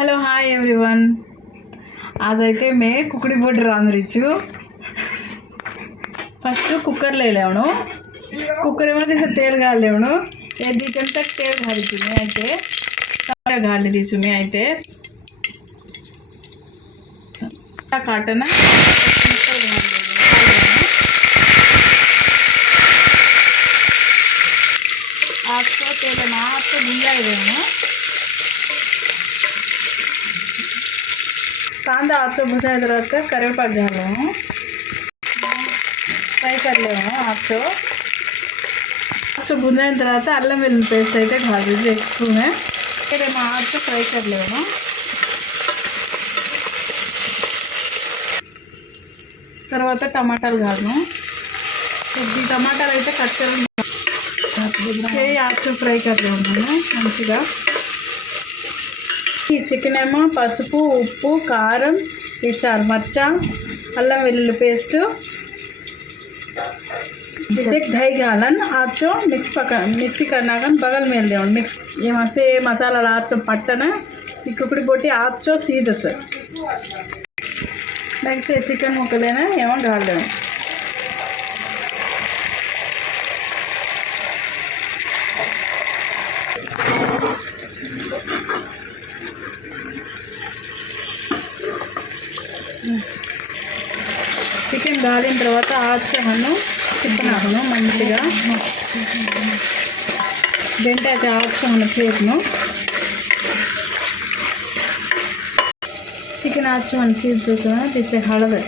Hello hi everyone आज అయితే మే కుక్కడి పొడి రాందిరిచ్చు फर्स्ट कुकर ले लेवणु कुकर मध्ये असं तेल घाललेवणु हे दिचंत तेल घाली तुम्ही అయితే टमाटर घाली दी तुम्ही అయితే काटना आपको तेल ना आपको गुंडा ಕಾಂದ ಆಚೋಬಿಡ್ತಾ తర్వాత కరివేపాకు ಕರಿವೇಪಾಕು ఫ్రై కర్లేము ఆకు ఆకు భుజైన తర్వాత అల్లం వెల్లుల్లి పేస్ట్ అయితే కాదు ఇది ఎక్కువనే. ఇక్కడ మా ఆకు ఫ్రై కర్లేము తర్వాత టమాటాలు కాదు. కొద్ది టమాటాలు అయితే కట్ చేయాలి. ఆకు ఫ్రై కర్లేము మంచిగా. ఈ చికెన్ ఏమో పసుపు ఉప్పు కారం ఈ చారు మచ్చ అల్లం వెల్లుల్లి పేస్ట్ इसे दही घालन आप जो मिक्स पका मिक्सी करना कन बगल में ले मिक्स ये मसे मसाला आप जो पट्टन ఈ కుక్కడి పొట్టి ఆచో సీదచ్చు నెక్స్ట్ చికెన్ ముక్కలేనా ఏమో కాలేము చికెన్ దాలిన తర్వాత ఆచి హన్ను మంచిగా బెంటాకి ఆచి హన్ను చికెన్ ఆచి హన్ను సీజ్ చూసుకున్నాను తీసే హళది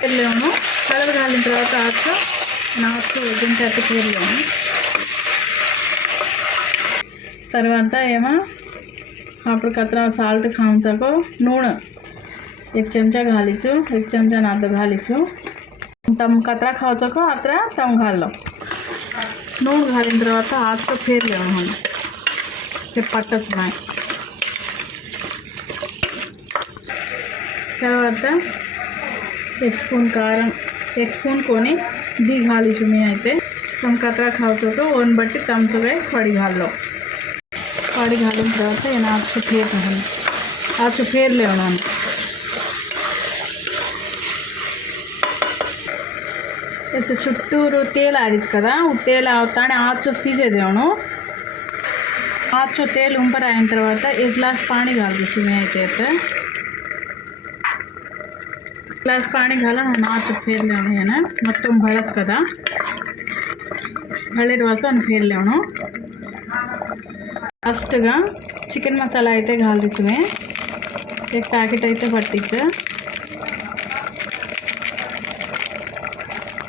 వెళ్ళాము హళది కాలిన తర్వాత ఆచ నాకు బెంటాకి వెళ్ళాము తర్వాత ఏమో అప్పుడు కత్తిన సాల్ట్ కాంచకు నూనె. एक चमचा घाली घालीचू, एक चमचा नाद घाली घालीचू. तम कतरा खाओ चको अतरा, तम घाल लो नून घाल तरह हाथ को फेर ले हम पटस ना तरवा एक स्पून కారం एक स्पून को दी घालीचू मैं तम कतरा खाओ चको ओन बटी तम चुके पड़ी घाल लो पड़ी घाल तरह हाथ से फेर ले हाथ फेर लेना ಇದು చుట్టూరు ತೇಲ್ ಆಡಿಸ್ కదా ತೇಲ್ తానే ఆచు సీజేదేవును ఆచు తేల్ ఉంపర్ అయిన తర్వాత ఏ గ్లాస్ పాణి కాదు సుమయ్య చేత గ్లాస్ పాణి కాల నాచు ఫేర్లేవును ఈయన మొత్తం బళస్ కదా. బళేరు వాసు అని ఫేర్లేవును ఫస్ట్గా చికెన్ మసాలా అయితే కాల్చుమే ఒక ప్యాకెట్ అయితే పట్టించా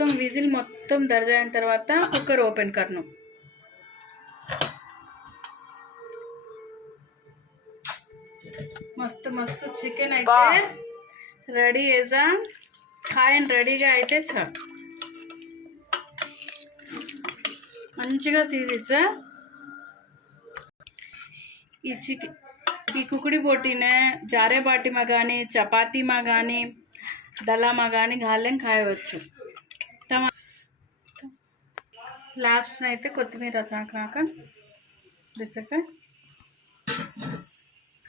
మొత్తం విజిల్ మొత్తం దర్జా అయిన తర్వాత కుక్కర్ ఓపెన్ కర్ను. మస్తు మస్తు చికెన్ అయితే రెడీ వేసా కాయన్ రెడీగా అయితే చ. మంచిగా సీజిచ్చా ఈ చికెన్ ఈ కుకుడి బొట్టినే జారే బాటిమా కానీ చపాతీమా కానీ దళామా కానీ గాలెం కాయవచ్చు. టమా లాస్ట్న అయితే కొత్తిమీర చాకాక బిసక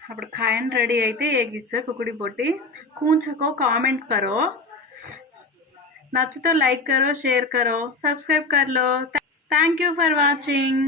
అప్పుడు కాయన్ రెడీ అయితే ఏగిస్తా కుకుడి పొట్టి కూంచకో కామెంట్ కరో. నచ్చుతో లైక్ కరో షేర్ కరో. Subscribe కర్లో. Thank you for watching.